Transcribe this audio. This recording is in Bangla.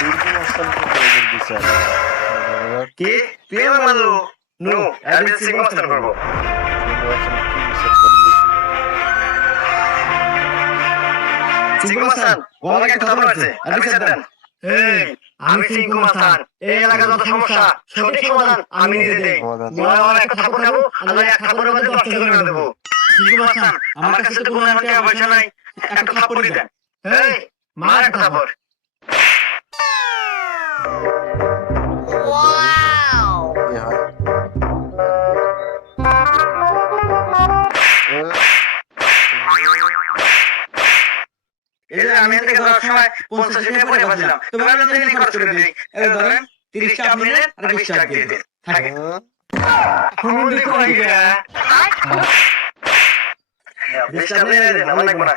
সিংকু মাস্টার এদের বিচার কি তুই আমার মারলো নো আমি সিংহ মাস্টার করবো সিংহ মাস্টার আমাকে একটা খবর আছে আর বিচার দেন এই আমি সিংহ মাস্টার এই এলাকার যত সমস্যা সঠিক সমাধান আমি নিজে দেই আমার একটা থাপ্পড় খাবো আর এক থাপ্পড়ের মধ্যে 10 টাকা করে দেবো সিংহ মাস্টার আমার কাছে তো কোনো টাকা পয়সা নাই একটা থাপ্পড়ই দেন এই মার একটা থাপ্পড় এই যে আমি থেকে যাওয়ার সময় 50 টাকা পরে বসলাম তুমি ভাবলাম যে এখানে খরচ করে দিই এই ধরেন 30 টাকা আপনি নেন আর 20 টাকা দিয়ে দেন থাকে ফোন দেখো আইগা 20 টাকা নিয়ে দেন আমার লাগবে না